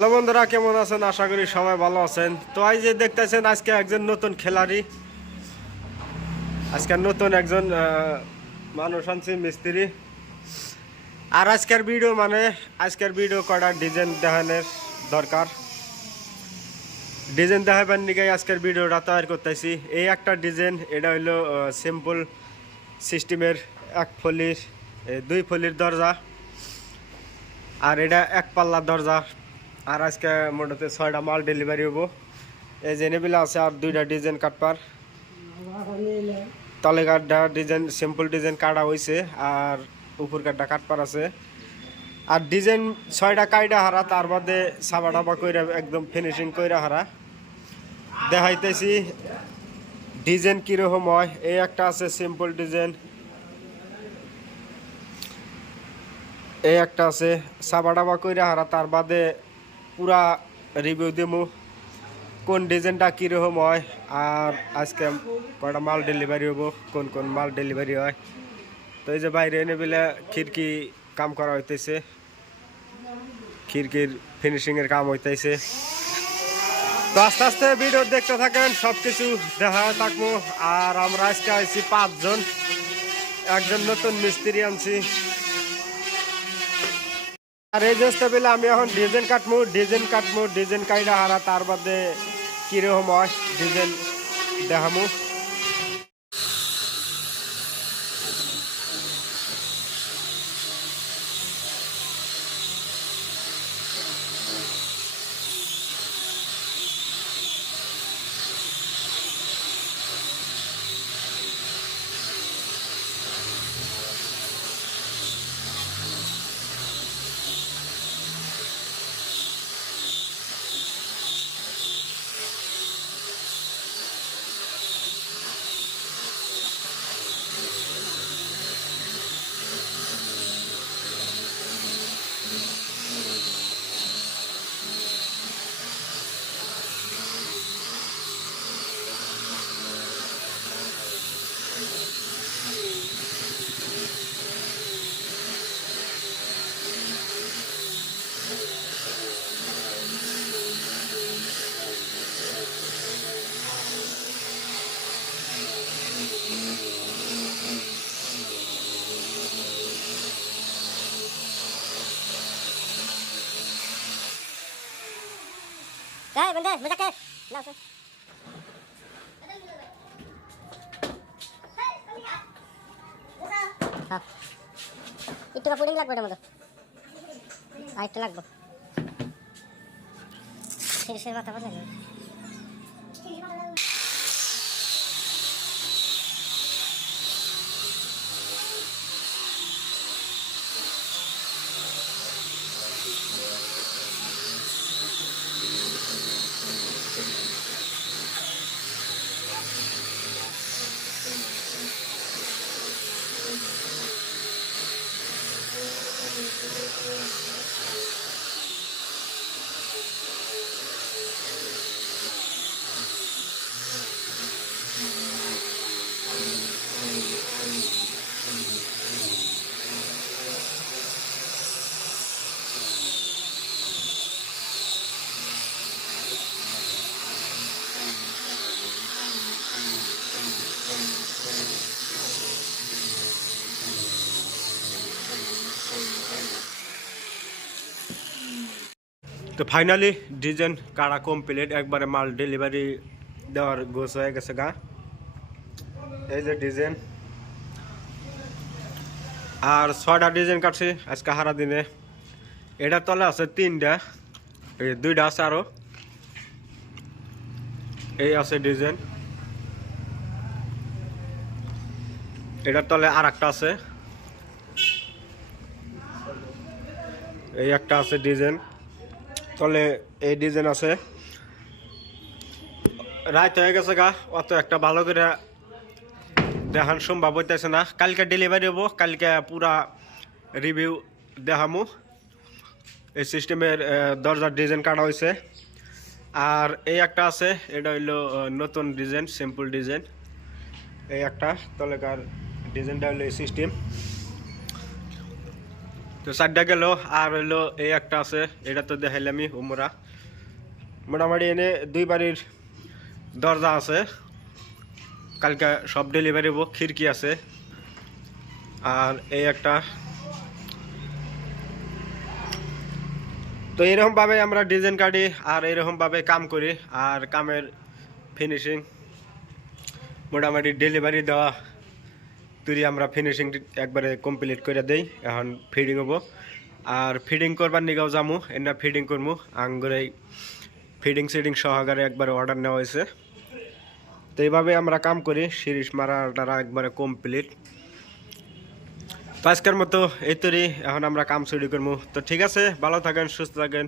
Hello বন্ধুরা, কেমন আছেন? আশা করি সবাই ভালো আছেন। তো এই যে দেখতেছেন, আজকে একজন নতুন খেলাড়ি, আজকে নতুন একজন মানুষ আনছি, মিস্ত্রি। আর আজকের ভিডিও করার ডিজাইন দেখানোর দরকার। ডিজাইন দেখাবার নিকে আজকের ভিডিওটা তৈরি করতেছি। এই একটা ডিজাইন, এটা হইলো সিম্পল সিস্টেমের এক ফলির, দুই ফলির দরজা, আর এটা এক পাল্লার দরজা। আর আজকে মোটামুটি 6টা মাল ডেলিভারি হবো। এই যে নেবিলা আছে আর 2টা ডিজাইন কাটপার। তলে কাঠটা ডিজাইন সিম্পল ডিজাইন কাটা হয়েছে, আর উপর কাঠটা কাটপার আছে। আর ডিজাইন 6টা কাইডা হারা, তার বাদে সাবা টাবা কইরা একদম ফিনিশিং কইরা হারা দেখাইতেছি ডিজাইন কীরকম হয়। এই একটা আছে সিম্পল ডিজাইন, এই একটা আছে সাবা টাবা কইরা হারা, তার বাদে পুরা রিভিউ দেবো কোন ডিজাইনটা কীরকম হয়, আর আজকে কয়টা মাল ডেলিভারি হবো, কোন কোন মাল ডেলিভারি হয়। তো এই যে বাইরে এনে বেলে খিড়কি কাম করা হইতেছে, খিড়কির ফিনিশিংয়ের কাম হইতেছে। তো আস্তে আস্তে ভিডিও দেখতে থাকেন, সব কিছু দেখা থাকবো। আর আমরা আজকে আইছি 5 জন, একজন নতুন মিস্ত্রি আনছি। আর এই যে বেলে আমি এখন ডিজাইন কাইডা হারা, তার বাদে কিরকম হয় design দেখামু। Đây, vấn đề, mới ra kê. Nào xem. হ্যাঁ, একটু কাপড় লাগবে এটার মধ্যে, আরেকটা লাগবে, শেষের মাথা বদলে নেবে। তো ফাইনালি ডিজাইন কাটা কমপ্লিট, একবারে মাল ডেলিভারি দেওয়ার গোছ হয়ে গেছে গা। এই যে ডিজাইন, আর 6টা ডিজাইন কাটছি আজকে হারা দিনে। এটার তলে আছে 3টা, এই 2টা আছে আরো। এই আছে ডিজাইন, এটার তলে আর একটা আছে, এই একটা আছে ডিজাইন তলে, এই ডিজাইন আছে। রাত হয়ে গেছে গা, অত একটা ভালো করে দেখান সম্ভব হইতেছে না। কালকে ডেলিভারি হবো, কালকে পুরা রিভিউ দেখামু। এই সিস্টেমের দরজার ডিজাইন কাটা হয়েছে। আর এই একটা আছে, এটা হইলো নতুন ডিজাইন, সিম্পল ডিজাইন। এই একটা তলেকার ডিজাইনটা হলো এই সিস্টেম। তো 4টা গেল, আর হইলো এই একটা আছে, এটা তো দেখাইলামই উমরা। মোটামুটি এনে 2 বাড়ির দরজা আছে, কালকে সব ডেলিভারি হবো। খিড়কি আছে, আর এই একটা। তো এরকমভাবে আমরা ডিজাইন কাটি আর এরকমভাবে কাম করি, আর কামের ফিনিশিং মোটামুটি ডেলিভারি দেওয়া তুই আমরা ফিনিশিং একবারে কমপ্লিট করে দেই। এখন ফিডিং হবো, আর ফিডিং করবার নিগাও যামু, এনা ফিডিং করবো আঙ্গুরে। ফিডিং সিডিং সহকারে একবারে অর্ডার নেওয়া হয়েছে। তো এইভাবে আমরা কাম করি, সিরিজ মারাটা একবারে কমপ্লিট। তো আজকের মতো এই তৈরি, এখন আমরা কাম শুরু করবো। তো ঠিক আছে, ভালো থাকেন, সুস্থ থাকেন।